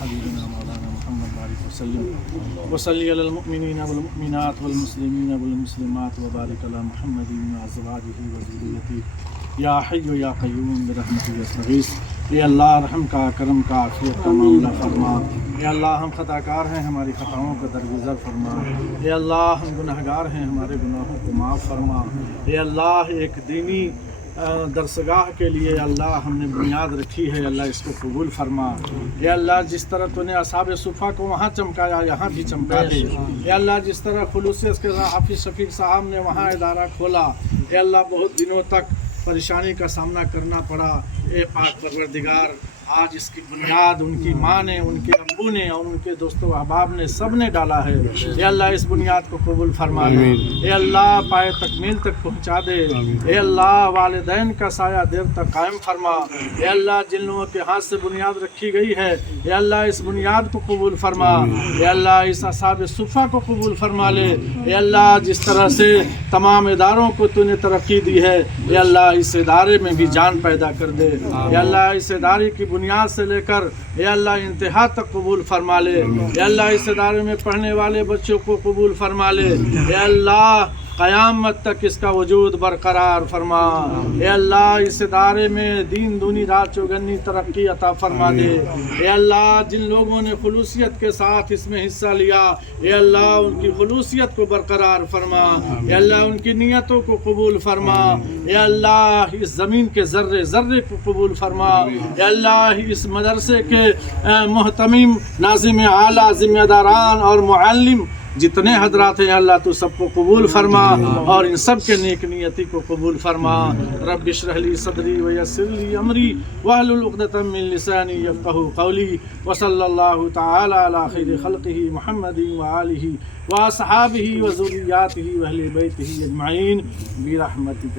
حبيبنا مولانا محمد بارك وسلم وصلي على المؤمنين والمؤمنات والمسلمين والمسلمات وبارك على محمد وأزواجه وذريته یا حی یا قیوم برحمتک استغیث۔ اے اللہ رحم کا، کرم کا، عافیت کا معاملہ فرما۔ اے اللہ ہم خطا کار ہیں، ہماری خطاؤں کو درگزر فرما۔ اے اللہ ہم گناہ گار ہیں، ہمارے گناہوں کو معاف فرما۔ اے اللہ ایک دینی درسگاہ کے لیے اللہ ہم نے بنیاد رکھی ہے، اللہ اس کو قبول فرما۔ اے اللہ جس طرح تو نے اصحاب صفا کو وہاں چمکایا، یہاں بھی چمکا دے۔ اے اللہ جس طرح خلوصیت کے ساتھ حافظ شفیق صاحب نے وہاں ادارہ کھولا، اے اللہ بہت دنوں تک پریشانی کا سامنا کرنا پڑا، اے پاک پروردگار آج اس کی بنیاد ان کی ماں نے، ان کے ابو نے اور ان کے دوستوں احباب نے سب نے ڈالا ہے۔ اے اللہ اس بنیاد کو قبول فرما دے۔ اے اللہ پائے تکمیل تک پہنچا دے۔ اے اللہ والدین کا سایہ دیر تک قائم فرما۔ اے اللہ جن لوگوں کے ہاتھ سے بنیاد رکھی گئی ہے، اے اللہ اس بنیاد کو قبول فرما۔ اے اللہ اس اصحاب صفا کو قبول فرما لے۔ اے اللہ جس طرح سے تمام اداروں کو تو نے ترقی دی ہے، اے اللہ اس ادارے میں بھی جان پیدا کر دے۔ اے اللہ اس ادارے کی بنیاد سے لے کر اے اللہ انتہا تک قبول فرما لے۔ اے اللہ اس ادارے میں پڑھنے والے بچوں کو قبول فرما لے۔ اے اللہ قیامت تک اس کا وجود برقرار فرما۔ اے اللہ اس ادارے میں دین دونی رات چوگنی ترقی عطا فرما دے۔ اے اللہ جن لوگوں نے خلوصیت کے ساتھ اس میں حصہ لیا، اے اللہ ان کی خلوصیت کو برقرار فرما۔ اے اللہ ان کی نیتوں کو قبول فرما۔ اے اللہ اس زمین کے ذرے ذرے کو قبول فرما۔ اے اللہ اس مدرسے کے محتمم، ناظم اعلیٰ، ذمہ داران اور معلم جتنے حضرات ہیں اللہ تو سب کو قبول فرما اور ان سب کے نیک نیتی کو قبول فرما۔ رب اشرح لی صدری ویسر لی امری واحلل عقدۃ من لسانی یفقهوا قولی وصلی اللہ تعالی علی خیر خلقہ محمد وآلہ واصحابہ وذریاتہ واہل بیتہ اجمعین برحمتک۔